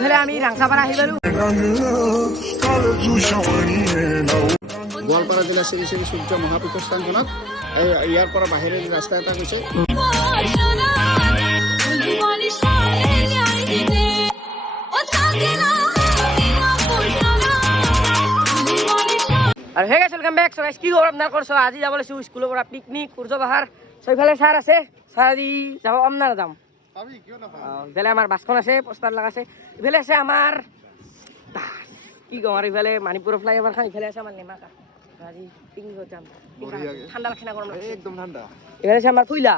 ইফালে আমি ৰাংচাপাৰা আহি গ'লো। গোৱালপাৰা জিলা শ্ৰী শ্ৰী সূৰ্য মহাপীঠস্থানখনত ইয়াৰ পৰা বাহিৰে ৰাস্তা এটা গৈছে। আৰু হে গাইছ ৱেলকাম বেক। কি খবৰ আপোনালোকৰ? আজি যাব লৈছোঁ স্কুলৰ পৰা পিকনিক সূৰ্য পাহাৰ। চাৰিওফালে ছাৰ আছে, ছাৰ আজি যাব আপোনাৰ যাম। ইফালে আমাৰ বাছখন আছে, পোষ্টাৰ লগাইছে। ইফালে আছে আমাৰ কি কওঁ আৰু ইফালে মণিপুৰৰ ফ্লাইঅভাৰখন, ইফালে আছে আমাৰ লেমাকা। আজি পিকনিকত যাম। ঠাণ্ডা লাগছে না গৰম লাগছে? একদম ঠাণ্ডা। ইফালে আছে আমাৰ ফুইলা।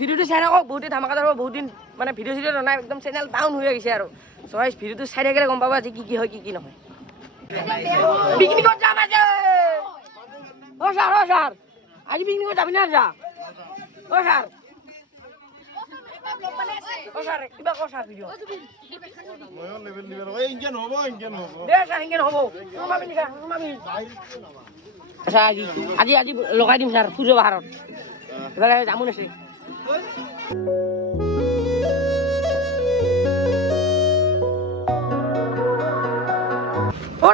ভিডিঅ'টো চাই থাকক, বহুতে ধামাকা যাব। বহুত দিন মানে ভিডিঅ' চিডিঅ' নাই, একদম চেনেল ডাউন হৈ গৈছে আৰু চৰাই ভিডিঅ'টো চাই থাকিলে গম পাবা আজি কি হয় কি নহয়। পিকনিকত যাম আজি। অ ছাৰ আজি পিকনিকত যাবি না যা? অ ছাৰ কিবা ক ছাৰ ভিডিঅ' আচ্ছা আজি লগাই দিম ছাৰ সূৰ্য পাহাৰত। এইফালে জামুন আছে।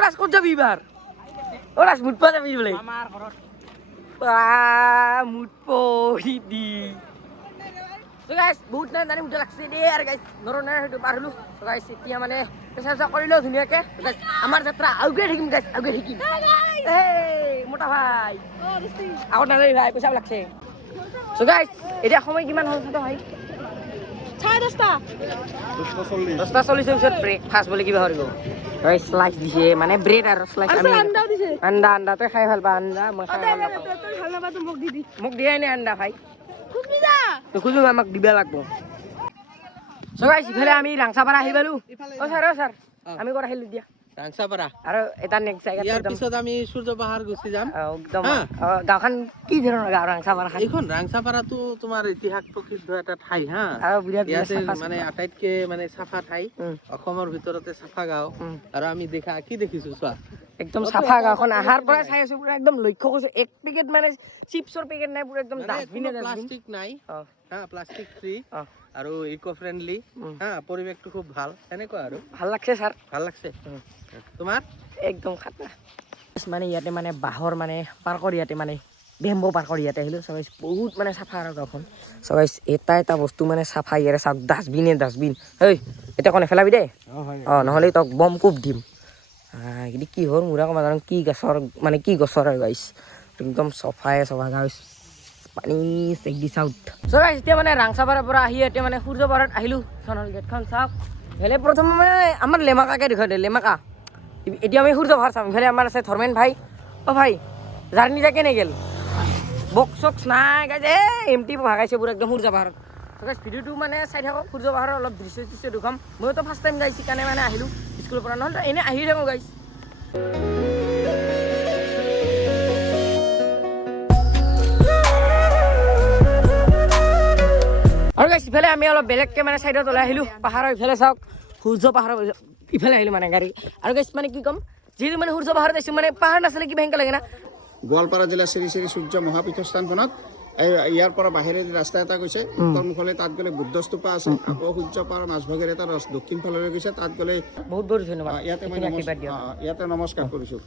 ৰাজ ক'ত যাবি এইবাৰ? ৰাজ মুঠ পোৱা যাবি বোলে? মুঠ পহি দি বহুত নাই জানি মুঠা লাগছে দেই। আৰু গাইছ নৰনাৰ সেইটো পাৰ হলো। গাইছ এতিয়া মানে পেচা চেচা কৰিলেও ধুনীয়াকে আমাৰ যাত্ৰা আগুৱাই থাকিম। গাইছ আগুৱাই থাকিম। মোটা ভাই আগত নাযাবি ভাই, পইচা লাগছে। গাইছ এতিয়া সময় কিমান হ'ল ভাই? 10:40 পিছত ব্ৰেকফাষ্ট বুলি কিবা কৰিব। স্লাইচ দিছে মানে ব্ৰেড আৰু স্লাইচ। আন্দা তই খাই ভাল পা? আন্দা মই খাই ভাল নাপাওঁ। মোক দিয়াই নাই আন্দা ভাই। খুজো আমাক দিবা লাগব। গাইছ ইফালে আমি ৰাংচাপাৰা আহি পালো। অ ছাৰ আমি ক'ত আহিলো এতিয়া? ৰাংচাপাৰা। আৰু এটা নেক্সট জায়গা ইয়াৰ পিছত আমি সূৰ্য পাহাৰ গুচি যাম। একদম গাঁওখন কি ধৰণৰ গাঁও ৰাংচাপাৰা? এইখন ৰাংচাপাৰাটো তোমাৰ ইতিহাস প্ৰসিদ্ধ এটা ঠাই হা। ইয়াতে মানে আটাইতকে মানে চাফা ঠাই, অসমৰ ভিতৰতে চাফা গাঁও। আৰু আমি কি দেখিছো চোৱা, একদম চাফা গাঁওখন। আহাৰ পৰা চাই আছো পুৰা একদম লক্ষ্য কৰিছো। এক পেকেট মানে চিপছৰ পেকেট নাই, পুৰা একদম প্লাষ্টিক নাই হা, প্লাষ্টিক ফ্ৰী আৰু ইকো ফ্ৰেণ্ডলি হা। পৰিৱেশটো খুব ভাল, এনেকুৱা আৰু ভাল লাগছে ছাৰ, ভাল লাগছে। তোমাৰ একদম খাতৰা মানে ইয়াতে মানে বাঁহৰ মানে পাৰ্কৰ, ইয়াতে মানে বেম্বো পাৰ্কৰ ইয়াতে আহিলো। চবাইছ বহুত মানে চাফা আৰু গাঁওখন। চবাইছ এটা বস্তু মানে চাফা ইয়াৰে চাওক, ডাষ্টবিন। এই এতিয়া কোনে ফেলাবি দেই? নহ'লে তক বম কোব দিম। কিন্তু কি হ'ল মোৰা কমা জানো কি গছৰ আৰু গাইছ একদম চফা গাইছ। পানী চেক দি চাউথ। গাইছ এতিয়া মানে ৰাংচাপাৰাৰ পৰা আহি এতিয়া মানে সূৰ্য পাহাৰত আহিলো। গেটখন চাওক। ইফালে প্ৰথমে মানে আমাৰ লেমাকাকে দেখুৱাই দিয়ে, লেমাকা। এতিয়া আমি সূৰ্য পাহাৰ চাম। ইফালে আমাৰ আছে ধৰ্মেন ভাই। অ ভাই জাৰ্ণিটা কেনে গেল? বক্স চক্স নাই গাইছ, এমটি ভাগাইছে পুৰা একদম সূৰ্য পাহাৰত। গাইছ ভিডিঅ'টো মানে চাই থাকক, সূৰ্য পাহাৰৰ অলপ দৃশ্য দেখুৱাম। মইতো ফাৰ্ষ্ট টাইম যাইছোঁ কাৰণে মানে আহিলোঁ স্কুলৰ পৰা, নহ'লে এনেই আহি থাকোঁ গাইছ। আৰু গাইছ ইফালে আমি অলপ বেলেগকৈ মানে চাইডত ওলাই আহিলোঁ পাহাৰৰ ইফালে চাওক, সূৰ্য পাহাৰৰ ইফালে আহিলোঁ মানে গাড়ী। আৰু গাইছ মানে কি ক'ম, যিহেতু মানে সূৰ্য পাহাৰত আহিছোঁ মানে পাহাৰ নাছিলে কিবা সেনেকা লাগে না। গোৱালপাৰা জিলা শ্ৰী শ্ৰী সূৰ্য মহাপীঠস্থানখনত ইয়াৰ পৰা বাহিৰে ৰাস্তা এটা গৈছে। উত্তৰ মুখলৈ তাত গ'লে বুদ্ধ স্তূপা আছে। আকৌ সূৰ্য পাহাৰ মাজভাগেৰে এটা দক্ষিণ ফাললৈ গৈছে, তাত গ'লে বহুত ধন্যবাদ। ইয়াতে নমস্কাৰ কৰিছোঁ।